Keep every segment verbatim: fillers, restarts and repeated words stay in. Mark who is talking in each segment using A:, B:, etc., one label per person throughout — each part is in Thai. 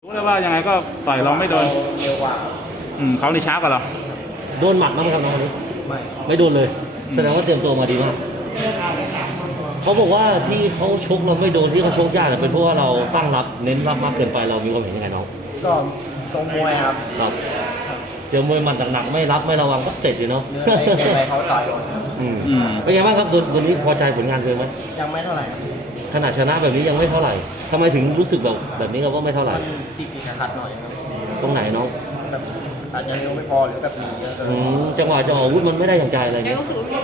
A: รู้เลยว่ายังไงก็ต่อยเราไม่โดน
B: เร็วกว่า
A: อืมเขาในช้ากว่าเรา
C: โดนหมัดนะครับน้องนี้
B: ไม่
C: ไม่โดนเลยแสดงว่าเตรียมตัวมาดีมากเขาบอกว่าที่เขาชกเราไม่โดนที่เขาชกยากเป็นเพราะว่าเราตั้งรับเน้นรับมากเกินไปเรามีความเห็นยังไงน้อง
B: ก็ทรงมวยครับ
C: ครับเจอมวยมันหนักๆไม่รับไม่ระวังก็เจ็บอยู่เนาะ
B: เดินไปเขาต่อย
C: อืมเป็นไงบ้างครับตัวนี้พอใจผลงานเธอไหม
B: ยังไม่เท่าไหร่
C: ขนาดชนะแบบนี้ยังไม่เท่าไหร่ทำไมถึงรู้สึกแบบแบบนี้ครับว่าไม่เท่าไหร่
B: ที่ปีขัดหน่อยครับ
C: ตรงไหนน้อง
B: แบบอาจจะเร็วไม่พอหรือแบบนี้
C: จังหวะจะออกอาวุธมันไม่ได้อย่างใจอะไรเงี้ย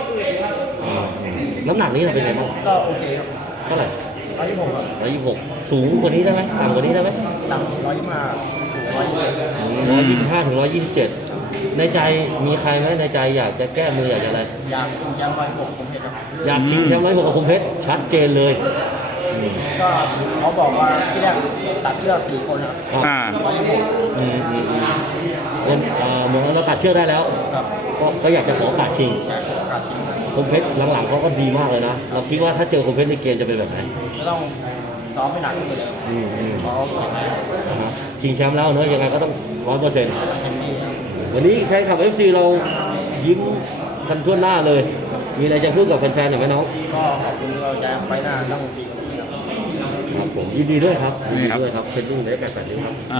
C: น้ำหนักนี้เราเป็นไงบ้าง
B: ก็โอเคครับ
C: เท่าไหร่
B: ร้อยยี่สิบหกครับ
C: ร้อยยี่สิบหกสูงกว่านี้ได้ไหมต่ำกว่านี้ได้ไหม
B: ต่ำร้อยยี่สิบห้าสูงร้อยยี่สิบเจ็ด
C: ร้อยยี่สิบห้าถึงร้อยยี่สิบเจ็ดในใจมีใครไหมในใจอยากจะแก้มืออยากจะอะไร
B: อยากชิงแชมป์ร้อยหกคมเพชรครับ
C: อยากชิงแชมป์ร้อยหกกับคมเพชรชัดเจนเลย
B: ก็เขาบอกว่าที่แรกตัดเชือกสี่คนครับ
A: อ่า
B: ร้อยยี่สิบหก
C: อืมอืมอืมงั้นเหมือนเราตัดเชือกได้แล้วก็ก็อยากจะขอตัดชิง
B: ตัดชิง
C: คมเพชรหลังๆเขาก็ดีมากเลยนะเราคิดว่าถ้าเจอคมเพชรในเกมจะเป็นแบบไหน
B: จะต้องซ้อมให้หนักขึ้นเลย
C: อืมอืม
B: เพราะ
C: ชิงแชมป์แล้วเนอะยังไงก็ต้องร้อยเปอร์เซ็นต์วันนี้แฟนคลับ เอฟ ซี เรายิ้มกันทั่วหน้าเลยมีอะไรจะพูดกับแฟนๆหน่อยไหมน้อง
B: ก็ขอบคุณเราจะไปหน้าต้องตีกัน
C: ครับผมยินดีด้วยครับยินดีด้วยครับเป็นรุ่งได้แปดแปดนิ้วครับ